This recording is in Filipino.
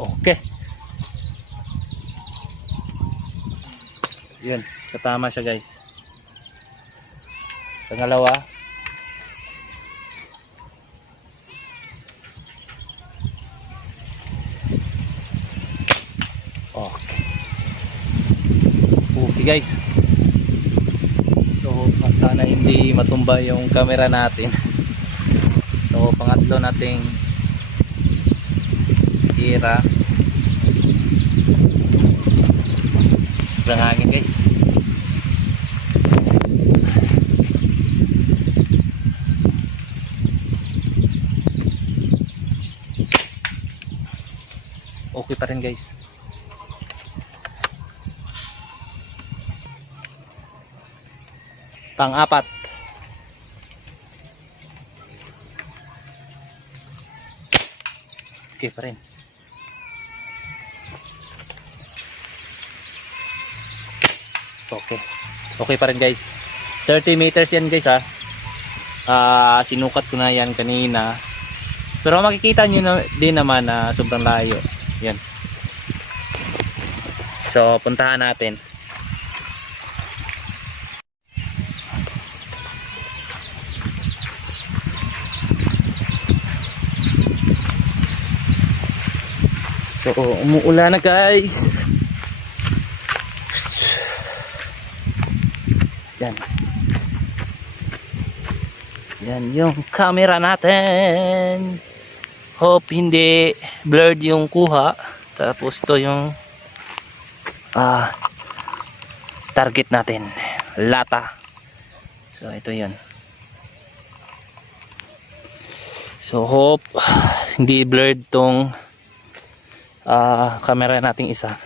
Okay. Yun, katama siya guys. Pangalawa. Okay. Okay guys. So sana hindi matumba yung camera natin. So pangatlo nating tira. Sobrang hangin guys. Okay pa rin guys. Pang-apat. Okay pa rin. Okay. Okay pa rin guys. 30 meters yan guys ha. Sinukat ko na yan kanina. Pero makikita nyo na, din naman na sobrang layo. Yan. So puntahan natin. So umuulan na guys. Yan. Yan yung camera natin. Hope hindi blurred yung kuha. Tapos ito yung target natin. Lata. So ito yun. So hope hindi blurred tong camera nating isa.